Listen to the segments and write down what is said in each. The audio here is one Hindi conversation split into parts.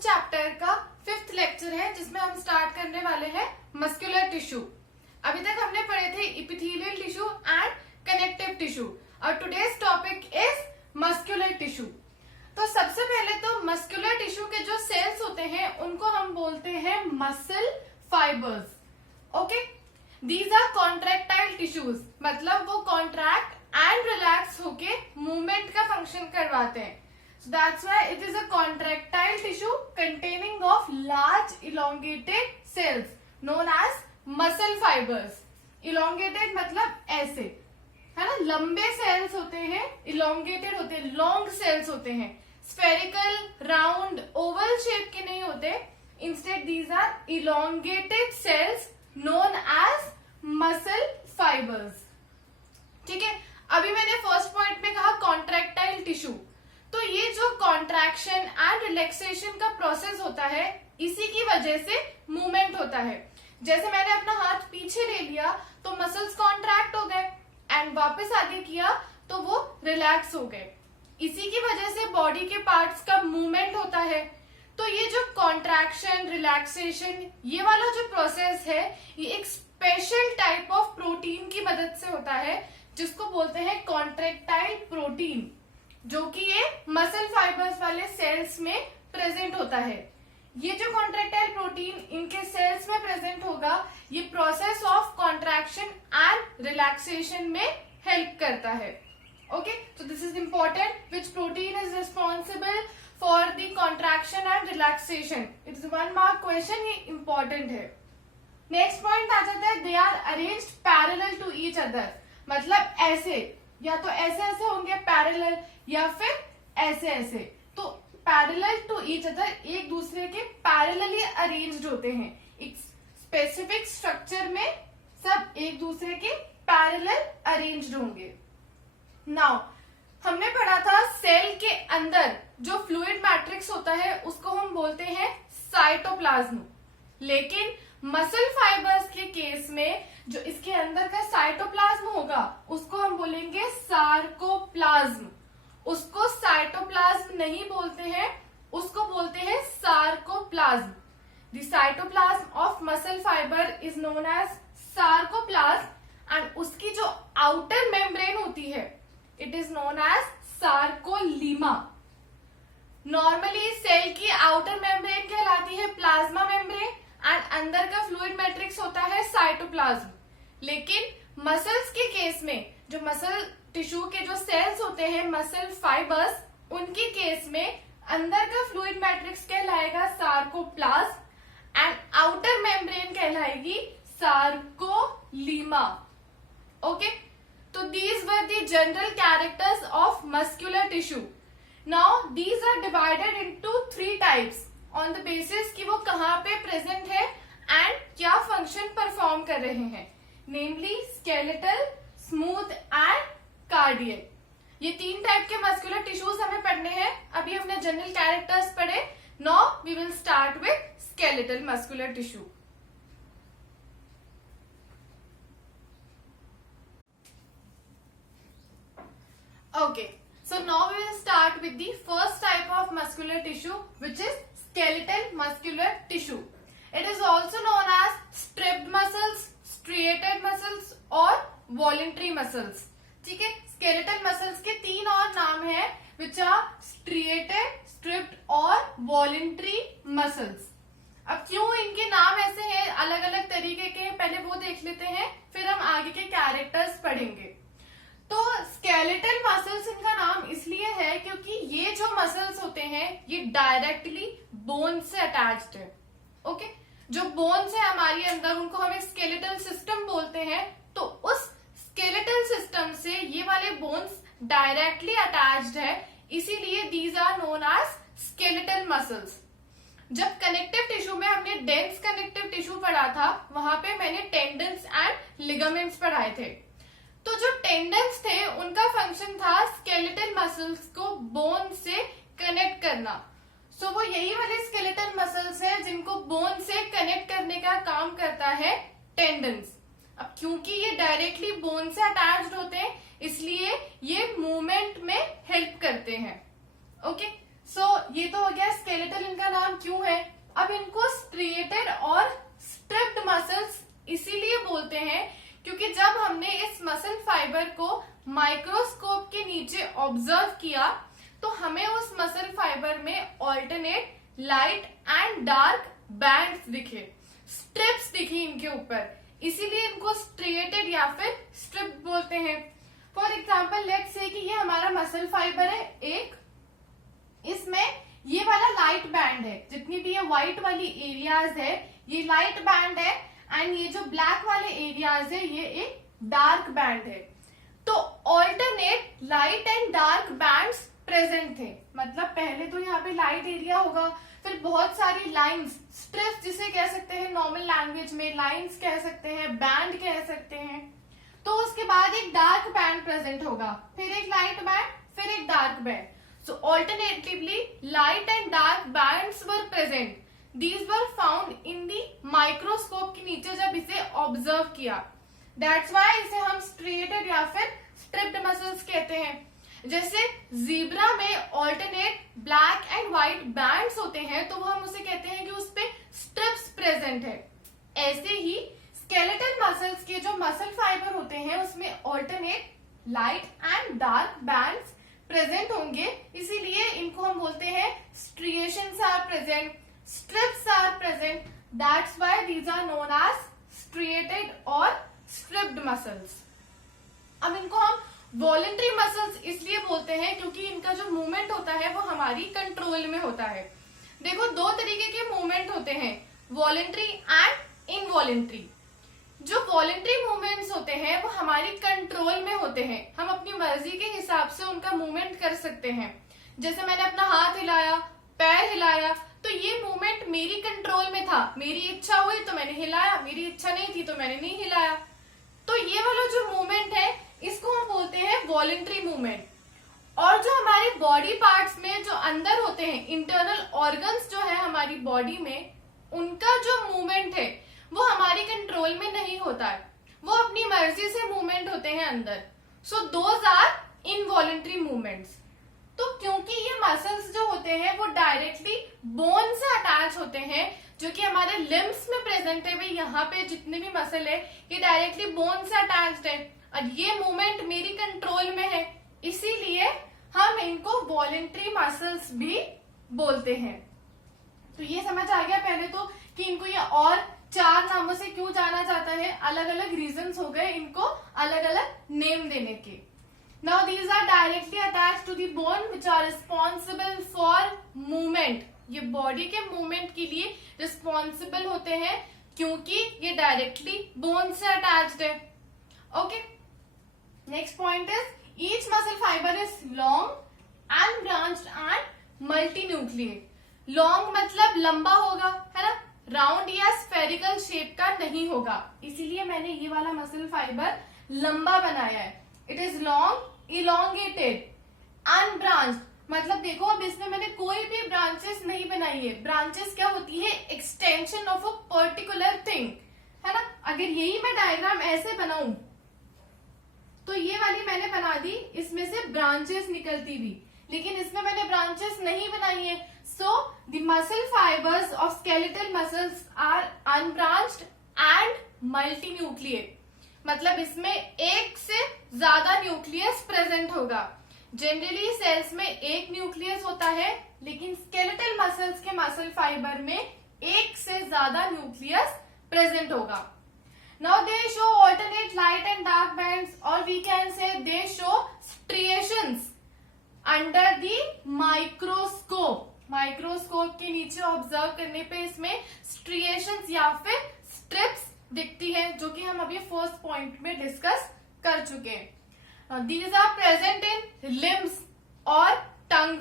उस चैप्टर का 5th लेक्चर है जिसमें हम स्टार्ट करने वाले हैं मस्कुलर टिश्यू। अभी तक हमने पढ़े थे epithelial tissue and connective tissue और today's topic is muscular tissue. तो सबसे पहले तो मस्कुलर टिश्यू के जो सेल्स होते हैं उनको हम बोलते हैं muscle fibres. Okay, these are contractile tissues, मतलब वो कॉन्ट्रैक्ट एंड रिलैक्स होके मूवमेंट का फंक्शन करवाते हैं। So that's why it is a contractile tissue containing of large elongated cells known as muscle fibers. Elongated मतलब ऐसे, है ना, लंबे सेल्स होते हैं, elongated होते हैं, लॉन्ग सेल्स होते हैं, spherical, round, oval शेप के नहीं होते। Instead these are elongated cells known as muscle fibers। ठीक है, अभी मैंने फर्स्ट पॉइंट में कहा कॉन्ट्रैक्टाइल टिश्यू, तो ये जो कॉन्ट्रैक्शन एंड रिलैक्सेशन का प्रोसेस होता है इसी की वजह से मूवमेंट होता है। जैसे मैंने अपना हाथ पीछे ले लिया तो मसल्स कॉन्ट्रैक्ट हो गए एंड वापस आगे किया तो वो रिलैक्स हो गए। इसी की वजह से बॉडी के पार्ट्स का मूवमेंट होता है। तो ये जो कॉन्ट्रैक्शन रिलैक्सेशन ये वाला जो प्रोसेस है ये एक स्पेशल टाइप ऑफ प्रोटीन की मदद से होता है जिसको बोलते हैं कॉन्ट्रैक्टाइल प्रोटीन, जो कि ये मसल फाइबर्स वाले सेल्स में प्रेजेंट होता है। ये जो कॉन्ट्रैक्टाइल प्रोटीन इनके सेल्स में प्रेजेंट होगा ये process of contraction and relaxation में हेल्प करता है। Okay, so this is important, which protein is responsible for the contraction and relaxation. It is 1 mark question, ये इंपॉर्टेंट है। नेक्स्ट पॉइंट आ जाता है they are arranged parallel to each other, मतलब ऐसे, या तो ऐसे ऐसे होंगे पैरेलल या फिर ऐसे ऐसे। तो पैरेलल टू ईच अदर, एक दूसरे के पैरेलली अरेंज्ड होते हैं, एक स्पेसिफिक स्ट्रक्चर में सब एक दूसरे के पैरेलल अरेंज्ड होंगे। नाउ हमने पढ़ा था सेल के अंदर जो फ्लूइड मैट्रिक्स होता है उसको हम बोलते हैं साइटोप्लाज्म, लेकिन मसल फाइबर्स के केस में जो इसके अंदर का साइटोप्लाज्म होगा उसको हम बोलेंगे सार्कोप्लाज्म। उसको साइटोप्लाज्म नहीं बोलते हैं, उसको बोलते हैं sarcoplasm. The cytoplasm of muscle fibre is known as sarcoplasm and उसकी जो आउटर मेम्ब्रेन होती है it is known as sarcolemma. Normally cell की आउटर मेम्ब्रेन कहलाती है प्लाज्मा मेम्ब्रेन एंड अंदर का फ्लूइड मैट्रिक्स होता है साइटोप्लाज्म। लेकिन मसल्स के केस में जो मसल टिश्यू के जो सेल्स होते हैं मसल फाइबर्स, उनके केस में अंदर का फ्लूइड मैट्रिक्स कहलाएगा सार्कोप्लाज्म एंड आउटर मेम्ब्रेन कहलाएगी सार्कोलीमा। ओके, तो these were the general characters of muscular tissue. Now these are divided into 3 types on the basis कि वो कहाँ पे प्रेजेंट है एंड क्या फंक्शन परफॉर्म कर रहे हैं, नेमली स्केलेटल, स्मूथ एंड कार्डियक। ये 3 टाइप के मस्कुलर टिश्यूज हमें पढ़ने हैं। अभी हमने जनरल कैरेक्टर्स पढ़े, now we will start with skeletal muscular tissue. Okay, so now we will start with the first type of muscular tissue, which is skeletal muscular tissue. It is also known as stripped muscles, striated muscles और voluntary muscles। ठीक है, skeletal muscles के 3 और नाम हैं, which are striated, stripped और voluntary muscles। अब क्यों इनके नाम ऐसे हैं अलग अलग तरीके के, पहले वो देख लेते हैं, फिर हम आगे के कैरेक्टर्स पढ़ेंगे। तो स्केलेटल मसल्स इनका नाम इसलिए है क्योंकि ये जो मसल्स होते हैं ये डायरेक्टली बोन से अटैच्ड है। ओके, जो बोन्स है हमारी अंदर उनको हम एक स्केलेटल सिस्टम बोलते हैं। तो उस स्केलेटल सिस्टम से ये वाले बोन्स डायरेक्टली अटैच्ड है, इसीलिए these are known as skeletal muscles. जब कनेक्टिव टिश्यू में हमने डेंस कनेक्टिव टिश्यू पढ़ा था वहां पे मैंने टेंडन्स एंड लिगामेंट्स पढ़ाए थे। तो जो टेंडन्स थे उनका फंक्शन था स्केलेटल मसल्स को बोन से कनेक्ट करना। सो वो यही वाले स्केलेटल मसल्स हैं जिनको बोन से कनेक्ट करने का काम करता है टेंडन्स। अब क्योंकि ये डायरेक्टली बोन से अटैच्ड होते हैं इसलिए ये मूवमेंट में हेल्प करते हैं। ओके, सो ये तो हो गया स्केलेटल इनका नाम क्यों है? अब इनको स्ट्रिएटेड और स्ट्रिप्ड मसल्स इसीलिए बोलते हैं क्योंकि जब हमने इस मसल फाइबर को माइक्रोस्कोप के नीचे ऑब्जर्व किया तो हमें उस मसल फाइबर में alternate light and dark bands दिखे, स्ट्रिप्स दिखी इनके ऊपर, इसीलिए इनको स्ट्रिएटेड या फिर स्ट्रिप्ड बोलते हैं। फॉर एग्जाम्पल लेट्स से कि ये हमारा मसल फाइबर है एक, इसमें ये वाला लाइट बैंड है, जितनी भी ये व्हाइट वाली एरियाज है ये लाइट बैंड है एंड ये जो ब्लैक वाले एरियाज है ये एक डार्क बैंड है। तो alternate light and dark bands present थे, मतलब पहले तो यहाँ पे लाइट एरिया होगा, फिर बहुत सारी लाइंस, स्ट्रिप्स जिसे कह सकते हैं नॉर्मल लैंग्वेज में, लाइंस कह सकते हैं, बैंड कह सकते हैं। तो उसके बाद एक डार्क बैंड प्रेजेंट होगा, फिर एक लाइट बैंड, फिर एक dark band. So alternatively, light and dark bands were present. These were found in the microscope के नीचे जब इसे ऑब्जर्व किया। That's why इसे हम striated या फिर stripped muscles कहते हैं। जैसे जीब्रा में alternate black and white bands होते हैं तो हम उसे कहते हैं कि उस पे स्ट्रिप्स प्रेजेंट है। ऐसे ही स्केलेटल मसल्स के जो मसल फाइबर होते हैं उसमें alternate light and dark bands present होंगे, इसीलिए इनको हम बोलते हैं striations are present, stripes are present, that's why these are known as striated और स्ट्रिप्ड मसल्स। अब इनको हम वॉलेंट्री मसल्स इसलिए बोलते हैं क्योंकि इनका जो मूवमेंट होता है वो हमारी कंट्रोल में होता है। देखो दो तरीके के मूवमेंट होते हैं, वॉलेंट्री एंड इनवॉलेंट्री। जो वॉलेंट्री मूवमेंट्स होते हैं वो हमारी कंट्रोल में होते हैं, हम अपनी मर्जी के हिसाब से उनका मूवमेंट कर सकते हैं। जैसे मैंने अपना हाथ हिलाया, पैर हिलाया, तो ये मूवमेंट मेरी कंट्रोल में था, मेरी इच्छा हुई तो मैंने हिलाया, मेरी इच्छा नहीं थी तो मैंने नहीं हिलाया। तो ये वाला जो मूवमेंट है इसको हम बोलते हैं वॉलेंट्री मूवमेंट। और जो हमारे बॉडी पार्ट्स में जो अंदर होते हैं, इंटरनल ऑर्गन्स जो है हमारी बॉडी में, उनका जो मूवमेंट है वो हमारी कंट्रोल में नहीं होता है, वो अपनी मर्जी से मूवमेंट होते हैं अंदर। So those are involuntary movements. तो क्योंकि ये मसल्स जो होते हैं वो डायरेक्टली बोन से अटैच होते हैं, जो कि हमारे लिम्स में प्रेजेंट है, भाई यहाँ पे जितने भी मसल है ये डायरेक्टली बोन से अटैच्ड है और ये मूवमेंट मेरी कंट्रोल में है, इसीलिए हम इनको वॉलेंट्री मसल्स भी बोलते हैं। तो ये समझ आ गया पहले तो कि इनको ये और चार नामों से क्यों जाना जाता है, अलग अलग रीजंस हो गए इनको अलग अलग नेम देने के। Now these are directly attached to the bone which are responsible for movement. ये बॉडी के मूवमेंट के लिए रिस्पॉन्सिबल होते हैं क्योंकि ये डायरेक्टली बोन से अटैच्ड है। Okay, next point is each muscle fibre is long and branched and multinucleate. Long मतलब लंबा होगा, है ना, राउंड या स्फेरिकल शेप का नहीं होगा, इसीलिए मैंने ये वाला मसल फाइबर लंबा बनाया है। It is long, elongated, unbranched, मतलब देखो अब इसमें मैंने कोई भी ब्रांचेस नहीं बनाई है। ब्रांचेस क्या होती है, extension of a particular thing, है ना। अगर यही मैं डायग्राम ऐसे बनाऊं तो ये वाली मैंने बना दी, इसमें से ब्रांचेस निकलती भी, लेकिन इसमें मैंने ब्रांचेस नहीं बनाई है। So the muscle fibers of skeletal muscles are unbranched and multinucleate, मतलब इसमें एक से ज्यादा न्यूक्लियस प्रेजेंट होगा। जनरली सेल्स में एक न्यूक्लियस होता है, लेकिन स्केलेटल मसल्स के मसल फाइबर में एक से ज्यादा न्यूक्लियस प्रेजेंट होगा। Now they show alternate light and dark bands, or we can say they show striations under the microscope। Microscope के नीचे ऑब्जर्व करने पे इसमें स्ट्रिएशंस या फिर स्ट्रिप्स दिखती है, जो कि हम अभी फर्स्ट पॉइंट में डिस्कस कर चुके हैं। These are present in limbs और टंग।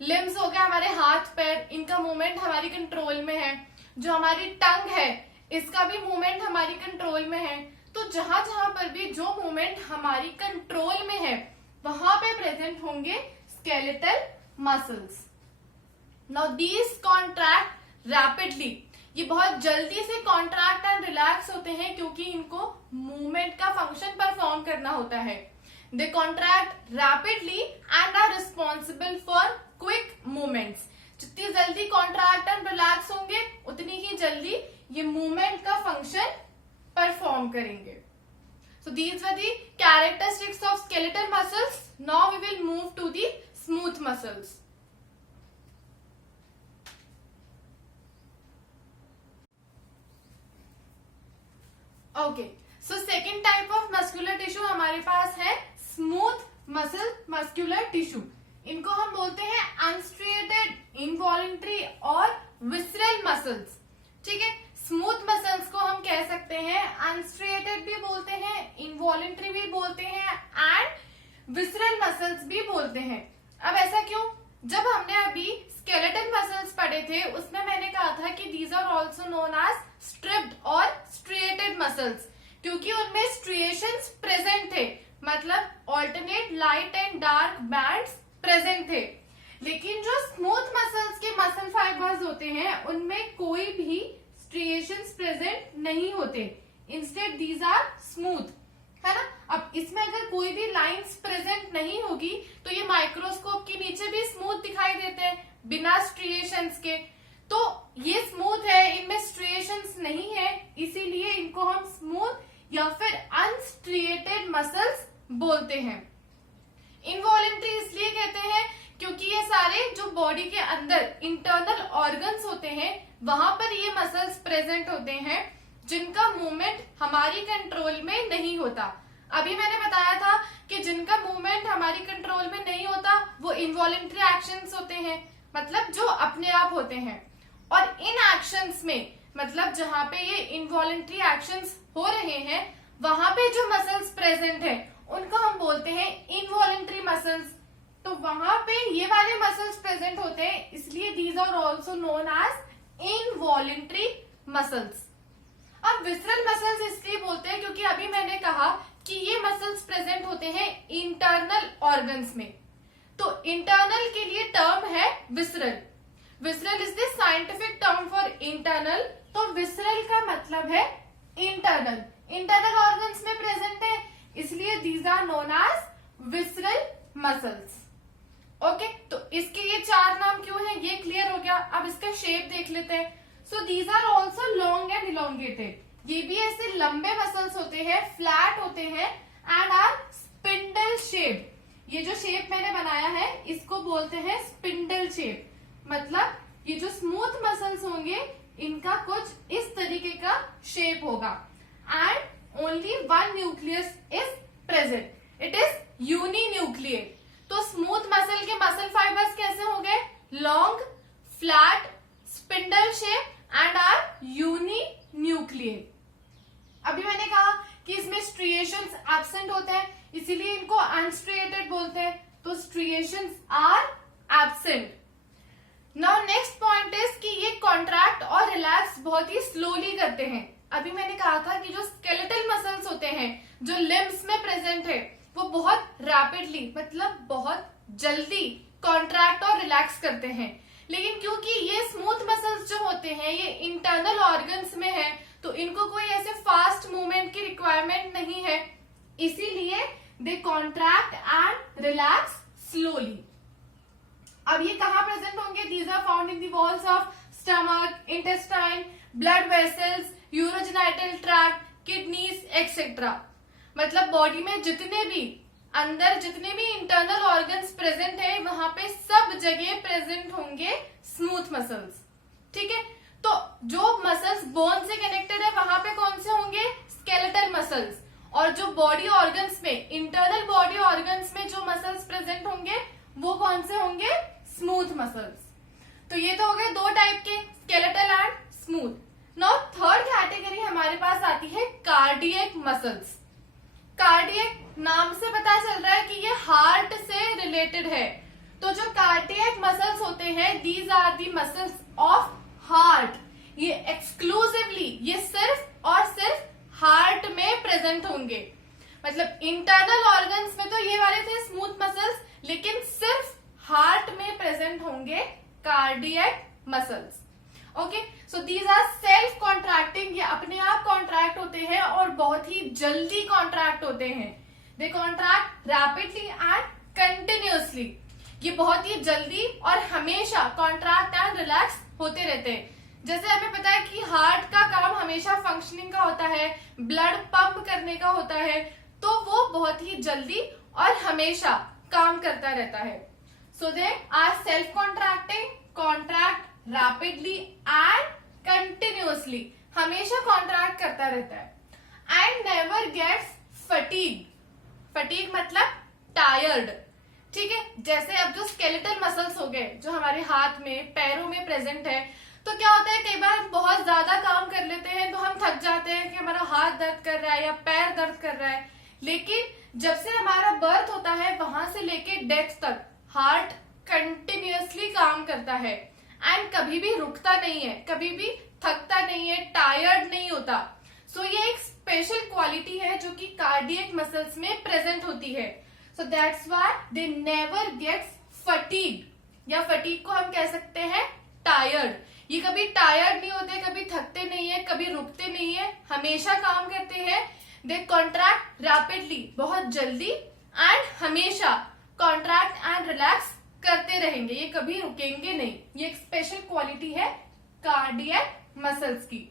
लिम्स हो गया हमारे हाथ पैर, इनका मूवमेंट हमारी कंट्रोल में है। जो हमारी टंग है इसका भी मूवमेंट हमारी कंट्रोल में है। तो जहां जहां पर भी जो मूवमेंट हमारी कंट्रोल में है वहां पे प्रेजेंट होंगे skeletal muscles. Now these contract rapidly, ये बहुत जल्दी से कॉन्ट्रैक्ट एंड रिलैक्स होते हैं क्योंकि इनको मूवमेंट का फंक्शन परफॉर्म करना होता है। They contract rapidly and are responsible for quick movements. जितनी जल्दी रिलैक्स होंगे उतनी ही जल्दी ये मूवमेंट का फंक्शन परफॉर्म करेंगे. So these were the characteristics of skeletal muscles. Now we will move to the smooth muscles. Okay. So second type of muscular tissue हमारे पास है smooth muscular tissue. इनको हम बोलते हैं अनस्ट्रिएटेड, इनवॉलेंट्री और विसरल मसल्स. ठीक है, स्मूथ मसल्स को हम कह सकते हैं अनस्ट्रिएटेड भी बोलते हैं, इनवॉलेंट्री भी बोलते हैं एंड विसरल मसल्स भी बोलते हैं. अब ऐसा क्यों? जब हमने अभी स्केलेटल मसल्स पढ़े थे उसमें मैंने कहा था कि these are also known as striped और स्ट्रिएटेड मसल्स, क्योंकि उनमें स्ट्रिएशंस प्रेजेंट थे, मतलब alternate light and dark bands present थे. लेकिन जो स्मूथ मसल्स के मसल फाइबर्स होते हैं उनमें कोई भी स्ट्रिएशंस प्रेजेंट नहीं होते. इंस्टेड दीज आर स्मूथ, है ना. अब इसमें अगर कोई भी लाइंस प्रेजेंट नहीं होगी तो ये माइक्रोस्कोप के नीचे भी स्मूथ दिखाई देते हैं बिना स्ट्रिएशंस के. तो ये स्मूथ है, इनमें स्ट्रिएशंस नहीं है, इसीलिए इनको हम स्मूथ या फिर अनस्ट्रिएटेड मसल्स बोलते हैं. इनवॉलेंट्री इसलिए कहते हैं क्योंकि ये सारे जो बॉडी के अंदर इंटरनल ऑर्गन्स होते हैं वहां पर ये मसल्स प्रेजेंट होते हैं जिनका मूवमेंट हमारी कंट्रोल में नहीं होता. अभी मैंने बताया था कि जिनका मूवमेंट हमारी कंट्रोल में नहीं होता वो इनवॉलेंट्री एक्शंस होते हैं, मतलब जो अपने आप होते हैं. और इन एक्शंस में, मतलब जहां पे ये इनवॉलेंट्री एक्शंस हो रहे हैं वहां पे जो मसल्स प्रेजेंट है उनको हम बोलते हैं इनवॉलेंट्री मसल्स. तो वहां पे ये वाले मसल्स प्रेजेंट होते हैं, इसलिए these are also known as involuntary muscles. अब विसरल मसल्स इसलिए बोलते हैं क्योंकि अभी मैंने कहा कि ये मसल्स प्रेजेंट होते हैं इंटरनल ऑर्गन्स में. तो इंटरनल के लिए टर्म है visceral. Visceral is the scientific term for internal. तो विसरल का मतलब है इंटरनल, इंटरनल ऑर्गन्स में प्रेजेंट है, इसलिए these are known as visceral muscles. Okay, तो इसके ये चार नाम क्यों हैं ये क्लियर हो गया. अब इसका शेप देख लेते हैं. So these are also long and elongated. ये भी ऐसे लंबे मसल्स होते हैं, फ्लैट होते हैं एंड आर स्पिंडल शेप. ये जो शेप मैंने बनाया है इसको बोलते हैं स्पिंडल शेप. मतलब ये जो स्मूथ मसल्स होंगे इनका कुछ इस तरीके का शेप होगा and only one nucleus is present. It is uninucleate. तो स्मूथ मसल के मसल फाइबर्स कैसे हो गए? Long, flat, spindle shape and are uninucleate. अभी मैंने कहा कि इसमें स्ट्रिएशंस एब्सेंट होते हैं, इसीलिए इनको अनस्ट्रिएटेड बोलते हैं. तो striations are absent. Now next point is कि ये कॉन्ट्रैक्ट और रिलैक्स बहुत ही स्लोली करते हैं. अभी मैंने कहा था कि जो स्केलेटल मसल्स होते हैं जो लिम्स में प्रेजेंट है वो बहुत रैपिडली, मतलब बहुत जल्दी कॉन्ट्रैक्ट और रिलैक्स करते हैं. लेकिन क्योंकि ये स्मूथ मसल्स जो होते हैं ये इंटरनल ऑर्गन्स में है तो इनको कोई ऐसे फास्ट मूवमेंट की रिक्वायरमेंट नहीं है, इसीलिए they contract and relax slowly. अब ये कहाँ प्रेजेंट होंगे? These are found in the walls of stomach, intestine, blood vessels, urogenital tract, kidneys etcetera. मतलब बॉडी में जितने भी अंदर जितने भी इंटरनल ऑर्गन्स प्रेजेंट है वहां पे सब जगह प्रेजेंट होंगे स्मूथ मसल्स. ठीक है, तो जो मसल्स बोन से कनेक्टेड है वहां पे कौन से होंगे? Skeletal muscles. और जो बॉडी ऑर्गन्स में, इंटरनल बॉडी ऑर्गन्स में जो मसल्स प्रेजेंट होंगे वो कौन से होंगे? Smooth muscles. तो ये तो हो गए दो टाइप के, skeletal and smooth. Now third category हमारे पास आती है कार्डियक मसल्स. कार्डियक नाम से पता चल रहा है कि ये हार्ट से रिलेटेड है. तो जो कार्डियक मसल्स होते हैं these are the muscles of heart. ये एक्सक्लूसिवली, ये सिर्फ और सिर्फ हार्ट में प्रेजेंट होंगे. मतलब इंटरनल ऑर्गन्स में तो ये वाले थे स्मूथ मसल्स, लेकिन सिर्फ हार्ट में प्रेजेंट होंगे cardiac muscles. Okay, so these are self contracting. ये अपने आप कॉन्ट्रैक्ट होते हैं और बहुत ही जल्दी कॉन्ट्रैक्ट होते हैं. दे कॉन्ट्रैक्ट रैपिडली एंड कंटिन्यूअसली. ये बहुत ही जल्दी और हमेशा कॉन्ट्रैक्ट एंड रिलैक्स होते रहते हैं. जैसे हमें पता है कि हार्ट का काम हमेशा फंक्शनिंग का होता है, ब्लड पंप करने का होता है, तो वो बहुत ही जल्दी और हमेशा काम करता रहता है. So they are self contracting, contract rapidly and continuously, हमेशा कॉन्ट्रैक्ट करता रहता है. And never gets fatigue. Fatigue मतलब टायर्ड. ठीक है, जैसे अब जो स्केलेटल मसल्स हो गए जो हमारे हाथ में पैरों में प्रेजेंट है, तो क्या होता है कई बार हम बहुत ज्यादा काम कर लेते हैं तो हम थक जाते हैं कि हमारा हाथ दर्द कर रहा है या पैर दर्द कर रहा है. लेकिन जब से हमारा बर्थ होता है वहां से लेके डेथ तक हार्ट कंटिन्यूअसली काम करता है एंड कभी भी रुकता नहीं है, कभी भी थकता नहीं है, टायर्ड नहीं होता. सो ये एक स्पेशल क्वालिटी है जो कि कार्डियक मसल्स में प्रेजेंट होती है. So that's why they never gets fatigue, या फटीग को हम कह सकते हैं टायर्ड. ये कभी टायर्ड नहीं होते, कभी थकते नहीं है, कभी रुकते नहीं है, हमेशा काम करते हैं. दे कॉन्ट्रैक्ट रैपिडली, बहुत जल्दी, एंड हमेशा कॉन्ट्रैक्ट एंड रिलैक्स करते रहेंगे, ये कभी रुकेंगे नहीं. ये एक स्पेशल क्वालिटी है कार्डियक मसल्स की.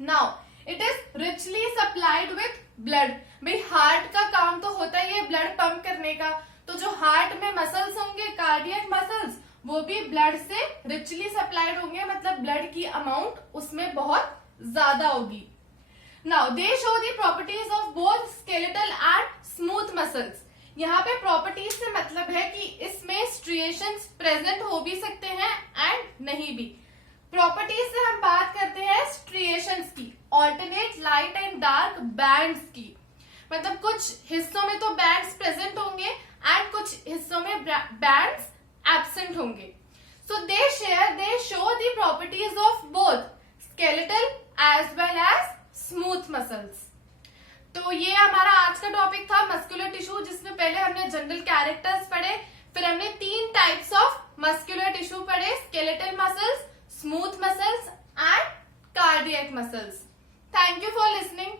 Now it is richly supplied with blood. भाई हार्ट का काम तो होता ही है ब्लड पंप करने का, तो जो हार्ट में मसल्स होंगे कार्डियक मसल्स, वो भी ब्लड से रिचली सप्लाइड होंगे, मतलब ब्लड की अमाउंट उसमें बहुत ज्यादा होगी. Now they show the properties of both skeletal and smooth muscles. यहाँ पे प्रॉपर्टीज से मतलब है कि इसमें स्ट्रिएशंस प्रेजेंट हो भी सकते हैं एंड नहीं भी. प्रॉपर्टीज से हम बात करते हैं स्ट्रिएशंस की, alternate light and dark bands की. मतलब कुछ हिस्सों में तो बैंड्स प्रेजेंट होंगे एंड कुछ हिस्सों में बैंड्स एब्सेंट होंगे. So they show the properties of both skeletal as well as smooth muscles. तो ये हमारा आज का टॉपिक था मस्कुलर टिश्यू, जिसमें पहले हमने जनरल कैरेक्टर्स पढ़े, फिर हमने 3 टाइप्स ऑफ मस्कुलर टिश्यू पढ़े, skeletal muscles, smooth muscles and cardiac muscles. Thank you for listening.